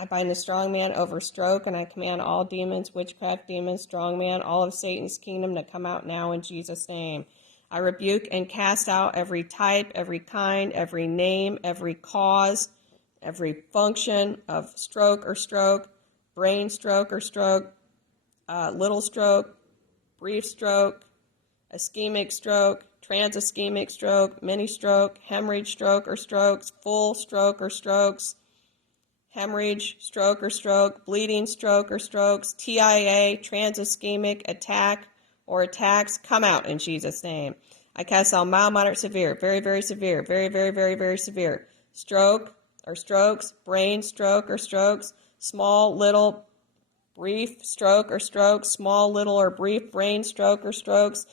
I bind the strong man over stroke, and I command all demons, witchcraft demons, strong man, all of Satan's kingdom to come out now in Jesus' name. I rebuke and cast out every type, every kind, every name, every cause, every function of stroke or stroke, brain stroke or stroke, little stroke, brief stroke, ischemic stroke, transischemic stroke, mini stroke, hemorrhage stroke or strokes, full stroke or strokes, hemorrhage stroke or stroke, bleeding stroke or strokes, TIA, transischemic attack or attacks, come out in Jesus' name. I cast out mild, moderate, severe, very, very severe, very, very, very, very severe, stroke or strokes, brain stroke or strokes, small, little, brief stroke or strokes, small, little, or brief brain stroke or strokes,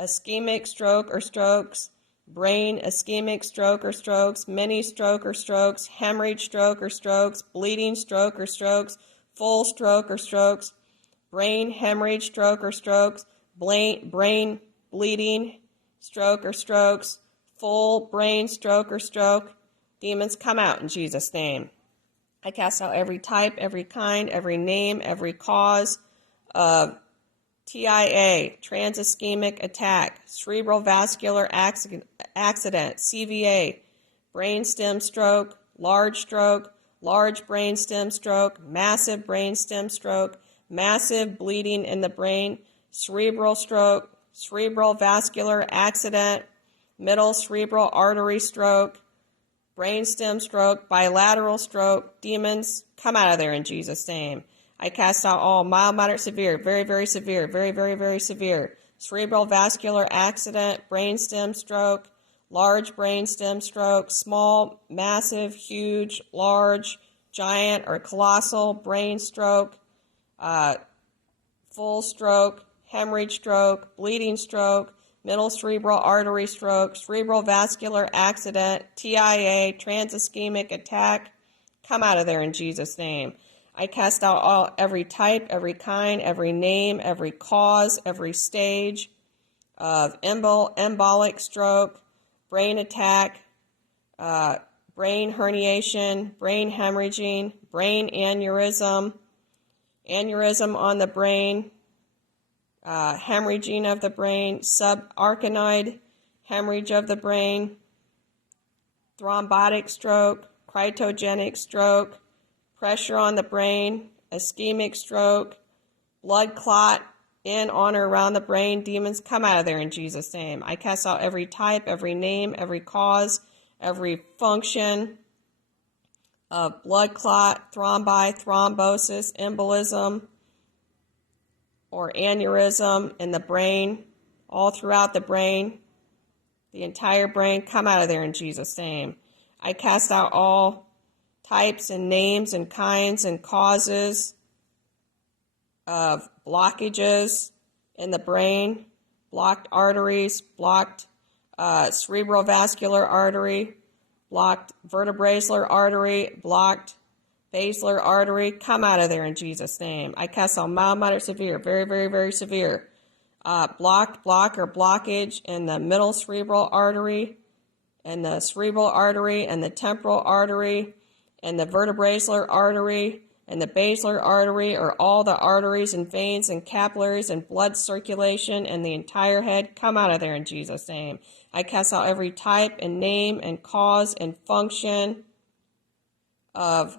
ischemic stroke or strokes, brain ischemic stroke or strokes, mini stroke or strokes, hemorrhage stroke or strokes, bleeding stroke or strokes, full stroke or strokes, brain hemorrhage stroke or strokes, brain bleeding stroke or strokes, full brain stroke or stroke. Demons, come out in Jesus' name. I cast out every type, every kind, every name, every cause of TIA, transischemic attack, cerebral vascular accident, CVA, brainstem stroke, large brainstem stroke, massive brainstem stroke, massive bleeding in the brain, cerebral stroke, cerebral vascular accident, middle cerebral artery stroke, brainstem stroke, bilateral stroke. Demons, come out of there in Jesus' name. I cast out all mild, moderate, severe, very, very severe, very, very, very severe, cerebral vascular accident, brainstem stroke, large brainstem stroke, small, massive, huge, large, giant, or colossal brain stroke, full stroke, hemorrhage stroke, bleeding stroke, middle cerebral artery stroke, cerebral vascular accident, TIA, transischemic attack, come out of there in Jesus' name. I cast out every type, every kind, every name, every cause, every stage of embolic stroke, brain attack, brain herniation, brain hemorrhaging, brain aneurysm, aneurysm on the brain, hemorrhaging of the brain, subarachnoid hemorrhage of the brain, thrombotic stroke, cryptogenic stroke, pressure on the brain, ischemic stroke, blood clot in, on, or around the brain. Demons, come out of there in Jesus' name. I cast out every type, every name, every cause, every function of blood clot, thrombosis, embolism, or aneurysm in the brain, all throughout the brain, the entire brain, come out of there in Jesus' name. I cast out all types and names and kinds and causes of blockages in the brain, blocked arteries, blocked cerebral vascular artery, blocked vertebrasilar artery, blocked basilar artery, come out of there in Jesus' name. I cast out mild, moderate, severe, very, very, very severe, block or blockage in the middle cerebral artery, and the cerebral artery, and the temporal artery, and the vertebrasilar artery, and the basilar artery, or all the arteries and veins and capillaries and blood circulation and the entire head, come out of there in Jesus' name. I cast out every type and name and cause and function of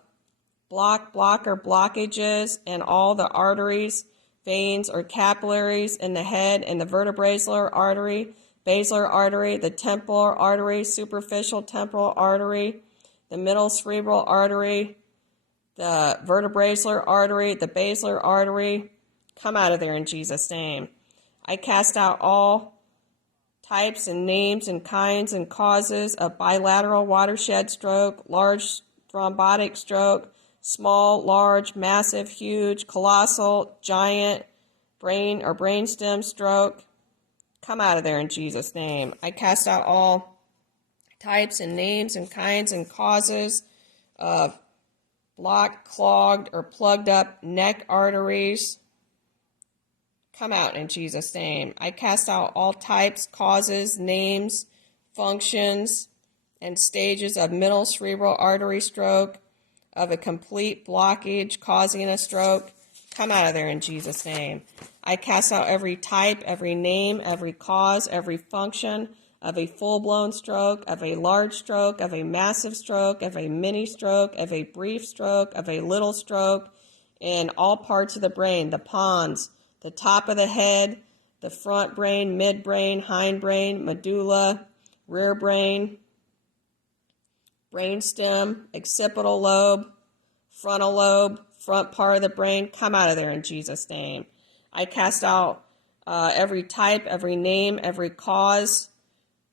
block or blockages and all the arteries, veins, or capillaries in the head and the vertebrasilar artery, basilar artery, the temporal artery, superficial temporal artery, the middle cerebral artery, the vertebrasilar artery, the basilar artery, come out of there in Jesus' name. I cast out all types and names and kinds and causes of bilateral watershed stroke, large thrombotic stroke, small, large, massive, huge, colossal, giant, brain or brainstem stroke, come out of there in Jesus' name. I cast out all types and names and kinds and causes of blocked, clogged, or plugged up neck arteries, come out in Jesus' name. I cast out all types, causes, names, functions, and stages of middle cerebral artery stroke, of a complete blockage causing a stroke, come out of there in Jesus' name. I cast out every type, every name, every cause, every function of a full-blown stroke, of a large stroke, of a massive stroke, of a mini stroke, of a brief stroke, of a little stroke, in all parts of the brain, the pons, the top of the head, the front brain, midbrain, hindbrain, medulla, rear brain, brainstem, occipital lobe, frontal lobe, front part of the brain, come out of there in Jesus' name. I cast out every type, every name, every cause,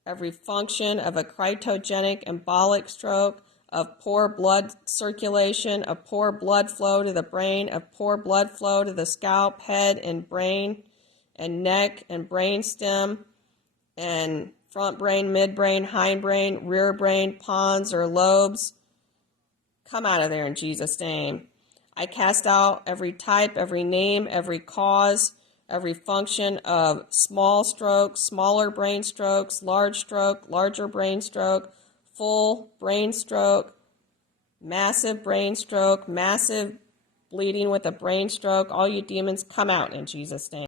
every function of a cryptogenic embolic stroke, of poor blood circulation, of poor blood flow to the brain, of poor blood flow to the scalp, head, and brain, and neck, and brainstem, and front brain, midbrain, hindbrain, rear brain, pons or lobes. Come out of there in Jesus' name. I cast out every type, every name, every cause, every function of small stroke, smaller brain strokes, large stroke, larger brain stroke, full brain stroke, massive bleeding with a brain stroke. All you demons, come out in Jesus' name.